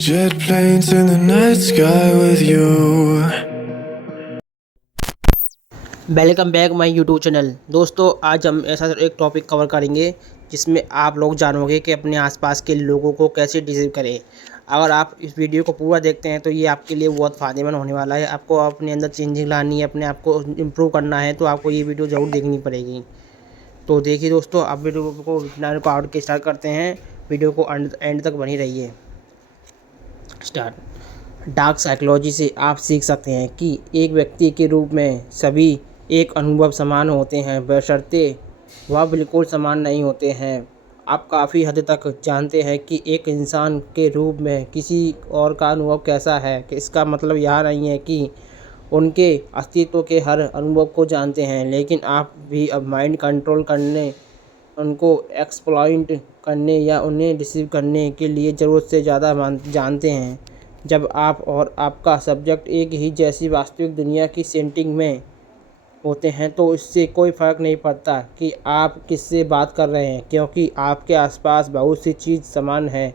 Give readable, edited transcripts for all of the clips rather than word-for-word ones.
Jet planes in the night sky with you. Welcome back my YouTube channel. दोस्तों, आज हम ऐसा एक टॉपिक कवर करेंगे जिसमें आप लोग जानोगे कि अपने आसपास के लोगों को कैसे डिसीव करें। अगर आप इस वीडियो को पूरा देखते हैं तो ये आपके लिए बहुत फ़ायदेमंद होने वाला है। आपको अपने अंदर चेंजिंग लानी है, अपने आप को इम्प्रूव करना है, तो आपको ये वीडियो ज़रूर देखनी पड़ेगी। तो देखिए दोस्तों, आप वीडियो को बिना रुकावट के स्टार्ट करते हैं। वीडियो को एंड तक बनी रहिए। स्टार्ट। डार्क साइकोलॉजी से आप सीख सकते हैं कि एक व्यक्ति के रूप में सभी एक अनुभव समान होते हैं, बशर्ते वह बिल्कुल समान नहीं होते हैं। आप काफ़ी हद तक जानते हैं कि एक इंसान के रूप में किसी और का अनुभव कैसा है। कि इसका मतलब यह नहीं है कि उनके अस्तित्व के हर अनुभव को जानते हैं, लेकिन आप भी अब माइंड कंट्रोल करने, उनको एक्सप्लॉइट करने या उन्हें डिसीव करने के लिए ज़रूरत से ज़्यादा जानते हैं। जब आप और आपका सब्जेक्ट एक ही जैसी वास्तविक दुनिया की सेटिंग में होते हैं तो इससे कोई फ़र्क नहीं पड़ता कि आप किससे बात कर रहे हैं, क्योंकि आपके आसपास बहुत सी चीज़ समान है।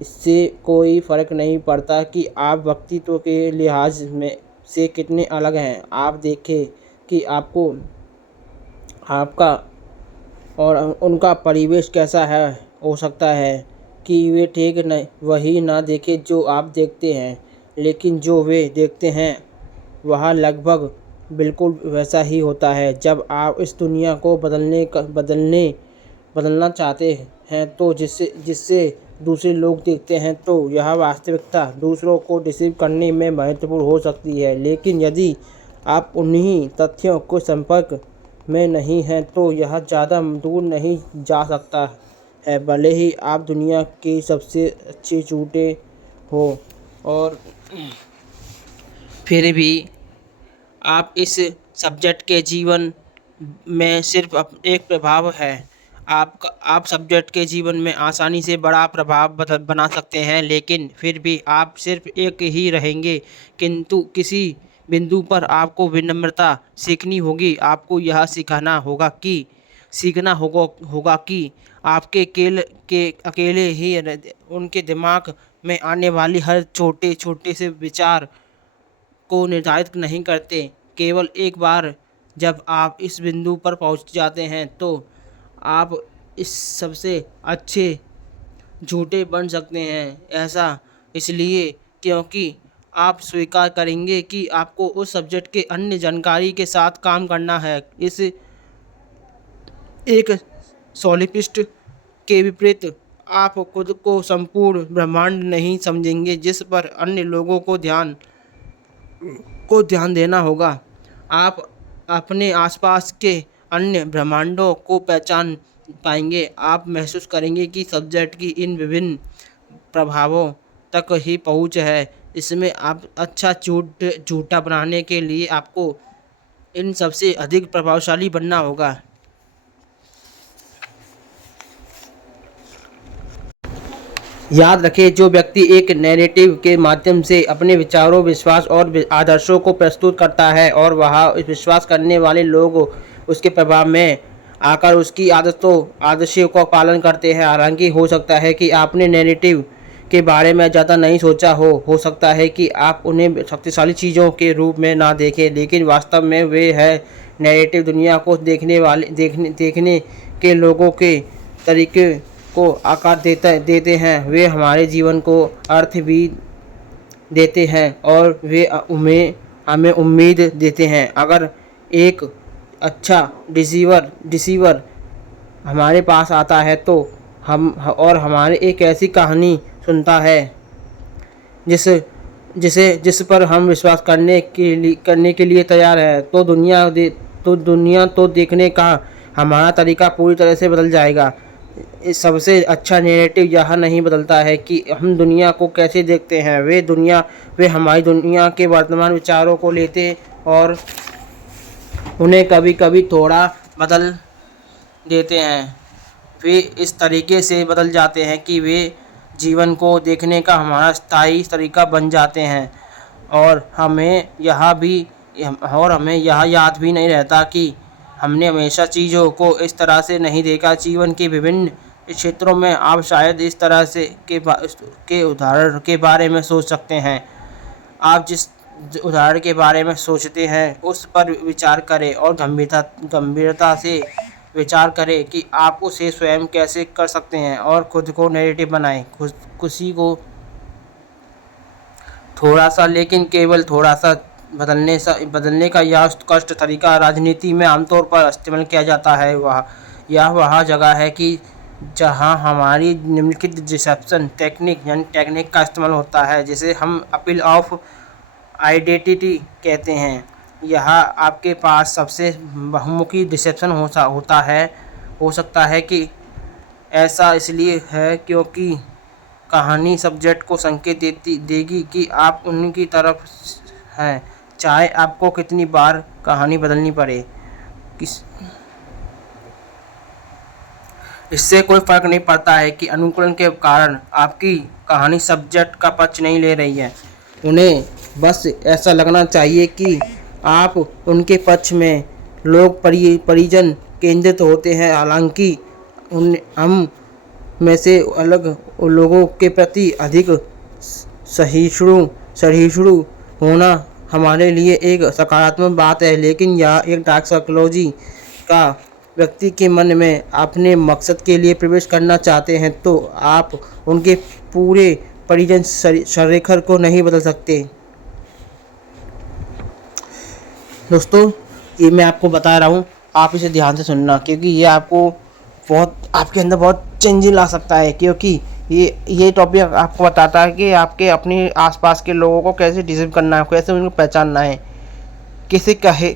इससे कोई फ़र्क नहीं पड़ता कि आप व्यक्तित्व के लिहाज में से कितने अलग हैं। आप देखें कि आपको आपका और उनका परिवेश कैसा है। हो सकता है कि वे ठीक न वही ना देखें जो आप देखते हैं, लेकिन जो वे देखते हैं वह लगभग बिल्कुल वैसा ही होता है। जब आप इस दुनिया को बदलना चाहते हैं तो जिससे जिससे दूसरे लोग देखते हैं, तो यह वास्तविकता दूसरों को डिसीव करने में महत्वपूर्ण हो सकती है। लेकिन यदि आप उन्हीं तथ्यों को संपर्क में नहीं हैं तो यह ज़्यादा दूर नहीं जा सकता है। भले ही आप दुनिया के सबसे अच्छे झूठे हो, और फिर भी आप इस सब्जेक्ट के जीवन में सिर्फ एक प्रभाव है। आप सब्जेक्ट के जीवन में आसानी से बड़ा प्रभाव बना सकते हैं, लेकिन फिर भी आप सिर्फ एक ही रहेंगे। किंतु किसी बिंदु पर आपको विनम्रता सीखनी होगी। आपको यह सीखना होगा कि आपके अकेले ही उनके दिमाग में आने वाली हर छोटे छोटे से विचार को निर्धारित नहीं करते। केवल एक बार जब आप इस बिंदु पर पहुंच जाते हैं तो आप इस सबसे अच्छे झूठे बन सकते हैं। ऐसा इसलिए क्योंकि आप स्वीकार करेंगे कि आपको उस सब्जेक्ट के अन्य जानकारी के साथ काम करना है। इस एक सोलिपिस्ट के विपरीत, आप खुद को संपूर्ण ब्रह्मांड नहीं समझेंगे जिस पर अन्य लोगों को ध्यान देना होगा। आप अपने आसपास के अन्य ब्रह्मांडों को पहचान पाएंगे। आप महसूस करेंगे कि सब्जेक्ट की इन विभिन्न प्रभावों तक ही पहुंच है। इसमें आप अच्छा झूठा बनाने के लिए आपको इन सबसे अधिक प्रभावशाली बनना होगा। याद रखें, जो व्यक्ति एक नैरेटिव के माध्यम से अपने विचारों, विश्वास और आदर्शों को प्रस्तुत करता है और वह विश्वास करने वाले लोग उसके प्रभाव में आकर उसकी आदर्शों का पालन करते हैं। हालांकि हो सकता है कि आपने नैरेटिव के बारे में ज़्यादा नहीं सोचा हो सकता है कि आप उन्हें शक्तिशाली चीज़ों के रूप में ना देखें, लेकिन वास्तव में वे है नैरेटिव दुनिया को देखने के लोगों के तरीके को आकार देते हैं। वे हमारे जीवन को अर्थ भी देते हैं और वे हमें उम्मीद देते हैं। अगर एक अच्छा डिसीवर हमारे पास आता है तो हमारे एक ऐसी कहानी सुनता है जिस पर हम विश्वास करने के लिए तैयार है, तो दुनिया तो देखने का हमारा तरीका पूरी तरह से बदल जाएगा। इस सबसे अच्छा नैरेटिव यह नहीं बदलता है कि हम दुनिया को कैसे देखते हैं। वे हमारी दुनिया के वर्तमान विचारों को लेते और उन्हें कभी कभी थोड़ा बदल देते हैं। वे इस तरीके से बदल जाते हैं कि वे जीवन को देखने का हमारा स्थायी तरीका बन जाते हैं, और हमें यह याद भी नहीं रहता कि हमने हमेशा चीज़ों को इस तरह से नहीं देखा। जीवन के विभिन्न क्षेत्रों में आप शायद इस तरह से के उदाहरण के बारे में सोच सकते हैं। आप जिस उदाहरण के बारे में सोचते हैं उस पर विचार करें और गंभीरता से विचार करें कि आप उसे स्वयं कैसे कर सकते हैं और खुद को नैरेटिव बनाएं। खुशी को थोड़ा सा, लेकिन केवल थोड़ा सा बदलने का यह उत्कृष्ट तरीका राजनीति में आमतौर पर इस्तेमाल किया जाता है। वह जगह है कि जहां हमारी निम्नलिखित डिसेप्शन टेक्निक का इस्तेमाल होता है, जिसे हम अपील ऑफ आइडेंटिटी कहते हैं। यह आपके पास सबसे बहुमुखी डिसेप्शन हो सकता है कि ऐसा इसलिए है क्योंकि कहानी सब्जेक्ट को संकेत देगी कि आप उनकी तरफ हैं, चाहे आपको कितनी बार कहानी बदलनी पड़े। इससे कोई फर्क नहीं पड़ता है कि अनुकूलन के कारण आपकी कहानी सब्जेक्ट का पक्ष नहीं ले रही है। उन्हें बस ऐसा लगना चाहिए कि आप उनके पक्ष में लोग परिजन केंद्रित होते हैं। हालांकि हम में से अलग लोगों के प्रति अधिक सहिष्णु होना हमारे लिए एक सकारात्मक बात है, लेकिन यह एक डार्क साइकोलॉजी का व्यक्ति के मन में अपने मकसद के लिए प्रवेश करना चाहते हैं तो आप उनके पूरे परिजन संरेखण को नहीं बदल सकते। दोस्तों, ये मैं आपको बता रहा हूँ, आप इसे ध्यान से सुनना, क्योंकि ये आपके अंदर बहुत चेंजिंग ला सकता है। क्योंकि ये टॉपिक आपको बताता है कि आपके अपने आसपास के लोगों को कैसे डिसीव करना है, कैसे उनको पहचानना है, किसे कहे